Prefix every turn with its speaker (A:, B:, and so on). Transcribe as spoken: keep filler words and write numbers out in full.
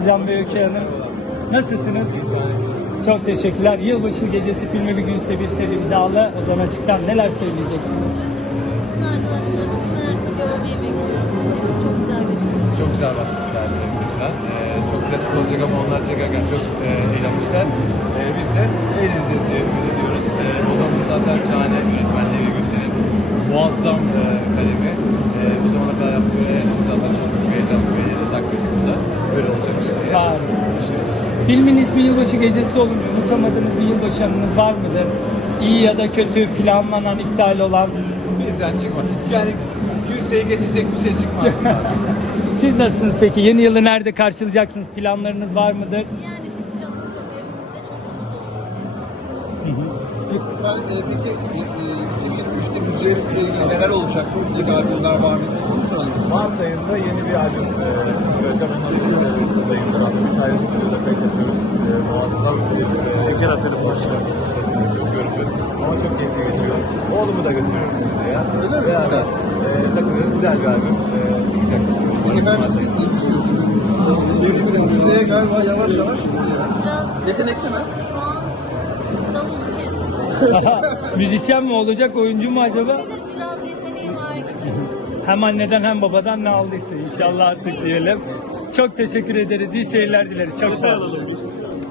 A: Can ve Öykü Hanım, nasılsınız? Çok teşekkürler. Yılbaşı Gecesi filmi bir gün sevilse imzalı. Ozan Açık'tan neler söyleyeceksiniz?
B: Bütün arkadaşlarımızı merakla görmeyi bekliyoruz. Hepsi çok güzel gözüküyor.
C: Çok güzel bahsettiler filmden. Ee, çok klasik olacak ama onlar çekerken çok e, eğlenmişler. Ee, biz de eğleneceğiz diye ümit ediyoruz. Ee, o zaman zaten şahane yönetmenliği ve Gülsen'in muazzam e, kalemi. E, bu zamana kadar yaptıkları her şey zaten çok büyük bir heyecan ve yeni takip ettik bu da. Öyle olacak diye
A: Var.
C: düşünüyoruz.
A: Filmin ismi Yılbaşı Gecesi olunca unutamadığınız bir yılbaşı anınız var mıdır? İyi ya da kötü, planlanan, iptal olan.
C: Bizden çıkmadı. Yani Gülsen'e geçecek bir şey çıkmaz bundan.
A: Siz nasılsınız peki? Yeni yılı nerede karşılayacaksınız? Planlarınız var mıdır?
B: Yani bir planımız yok. Evimizde çocuğumuz olduğu için.
D: Efendim, e, peki e, e, iki bin yirmi üçte müzikle ilgili neler olacak? Yeni albümler var mı? Onu soralım size.
E: Mart ayında yeni bir albüm e, çıkaracağım. Ondan sonra Zeytin şu anda üç ayrı stüdyoda kayıt yapıyoruz. E, muazzam bir e, heykel atölüsü başlıyor. Görüşürüz. Ama çok keyifli geçiyor. Oğlumu da götürüyorum stüdyoya.
D: Öyle mi?
E: Beraber
D: Güzel.
E: e, takılıyoruz. Güzel bir albüm e, çıkacak.
D: Efendim siz ne düşünüyorsunuz? Müziğe, müziğe galiba yavaş yavaş gidiyor.
B: Biraz
D: Yetenekli mi?
B: şu an davulcu kendisi.
A: Müzisyen mi olacak, oyuncu mu acaba?
B: Olabilir, biraz yeteneği var gibi.
A: Hem anneden hem babadan ne aldıysa inşallah artık diyelim. Çok teşekkür ederiz. İyi seyirler dileriz. Çok sağ olun.